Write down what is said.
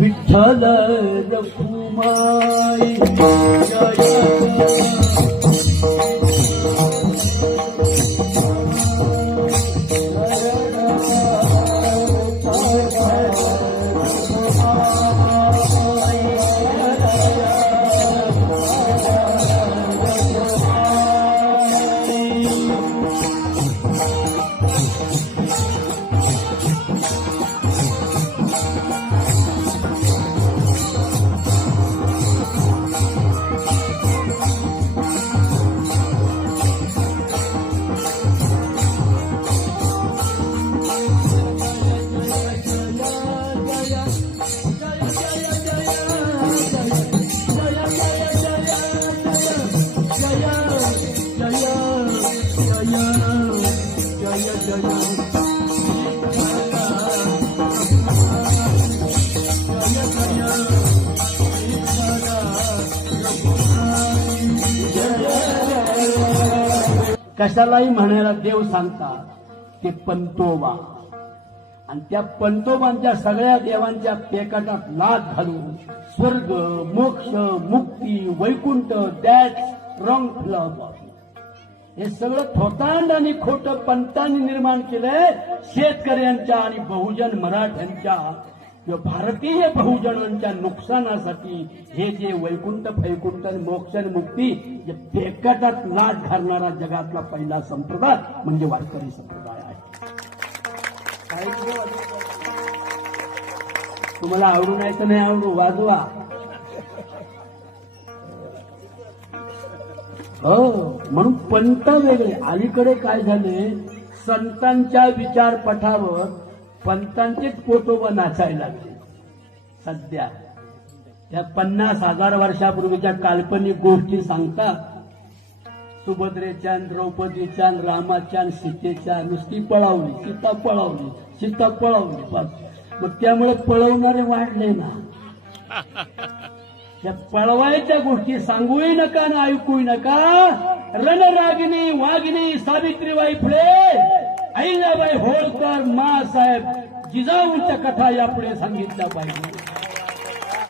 विठ्ठल रखुमाई. कशालाही म्हणायला देव सांगतात ते पंतोबा. आणि त्या पंतोबांच्या सगळ्या देवांच्या पेकाटात नाद घालून स्वर्ग मोक्ष मुक्ती वैकुंठ दॅट रॉंग फिलॉसॉफी हे सगळं थोतांड आणि खोट पंतांनी निर्माण केलंय. शेतकऱ्यांच्या आणि बहुजन मराठ्यांच्या. किंवा भारतीय बहुजनांच्या नुकसानासाठी हे जे वैकुंठ फैकुंठ आणि मोक्ष आणि मुक्ती जे बेकटात लाट घालणारा जगातला पहिला संप्रदाय म्हणजे वारकरी संप्रदाय आहे. तुम्हाला आवडू नाही तर नाही आवडू वाजवा. हो म्हणून पंत वेगळे. अलीकडे काय झाले? संतांच्या विचारपठावर पंतांचेच पोटोबा नाचायला लागले. सध्या. या पन्नास हजार वर्षापूर्वीच्या काल्पनिक गोष्टी सांगतात. सुभद्रेच्या द्रौपदीच्या रामाच्या सीतेच्या नुसती पळावली सीता पळावली सीता पळावली. बस. मग त्यामुळे पळवणारे वाढले ना. त्या पळवायच्या गोष्टी सांगूही नका ना ऐकूही नका. रणरागिनी वाघिनी सावित्रीबाई फुले अहिल्याबाई होळकर मासाहेब जिजाऊंच्या कथा यापुढे सांगितल्या पाहिजे.